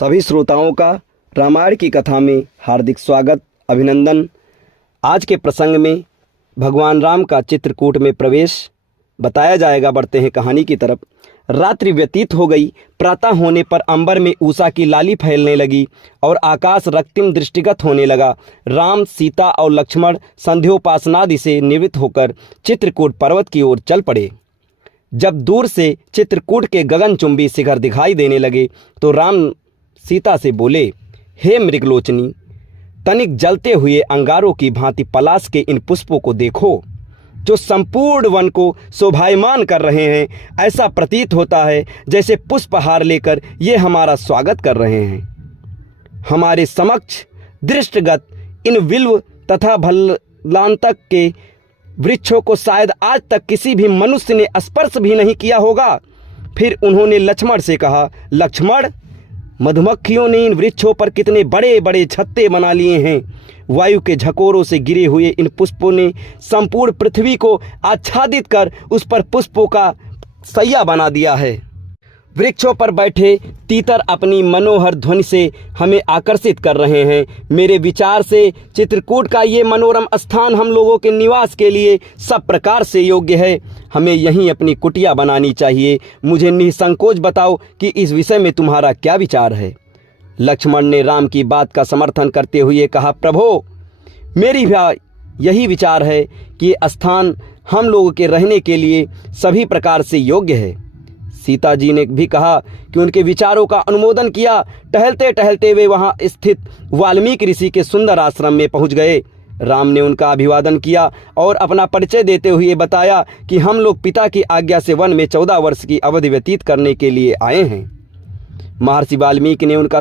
सभी श्रोताओं का रामायण की कथा में हार्दिक स्वागत अभिनंदन। आज के प्रसंग में भगवान राम का चित्रकूट में प्रवेश बताया जाएगा। बढ़ते हैं कहानी की तरफ। रात्रि व्यतीत हो गई। प्रातः होने पर अंबर में उषा की लाली फैलने लगी और आकाश रक्तिम दृष्टिगत होने लगा। राम, सीता और लक्ष्मण संध्योपासनादि से निवृत्त होकर चित्रकूट पर्वत की ओर चल पड़े। जब दूर से चित्रकूट के गगनचुंबी शिखर दिखाई देने लगे तो राम सीता से बोले, हे मृगलोचनी, तनिक जलते हुए अंगारों की भांति पलाश के इन पुष्पों को देखो, जो संपूर्ण वन को शोभायमान कर रहे हैं। ऐसा प्रतीत होता है जैसे पुष्पहार लेकर ये हमारा स्वागत कर रहे हैं। हमारे समक्ष दृष्टिगत इन विल्व तथा भल्लांतक के वृक्षों को शायद आज तक किसी भी मनुष्य ने स्पर्श भी नहीं किया होगा। फिर उन्होंने लक्ष्मण से कहा, लक्ष्मण, मधुमक्खियों ने इन वृक्षों पर कितने बड़े बड़े छत्ते बना लिए हैं। वायु के झकोरों से गिरे हुए इन पुष्पों ने संपूर्ण पृथ्वी को आच्छादित कर उस पर पुष्पों का सैया बना दिया है। वृक्षों पर बैठे तीतर अपनी मनोहर ध्वनि से हमें आकर्षित कर रहे हैं। मेरे विचार से चित्रकूट का ये मनोरम स्थान हम लोगों के निवास के लिए सब प्रकार से योग्य है। हमें यहीं अपनी कुटिया बनानी चाहिए। मुझे निसंकोच बताओ कि इस विषय में तुम्हारा क्या विचार है। लक्ष्मण ने राम की बात का समर्थन करते हुए कहा, प्रभो, मेरी भी यही विचार है कि स्थान हम लोगों के रहने के लिए सभी प्रकार से योग्य है। सीता जी ने भी कहा कि उनके विचारों का अनुमोदन किया। टहलते टहलते वे वहां स्थित वाल्मीकि ऋषि के सुंदर आश्रम में पहुंच गए। राम ने उनका अभिवादन किया और अपना परिचय देते हुए बताया कि हम लोग पिता की आज्ञा से वन में 14 वर्ष की अवधि व्यतीत करने के लिए आए हैं। महर्षि वाल्मीकि ने उनका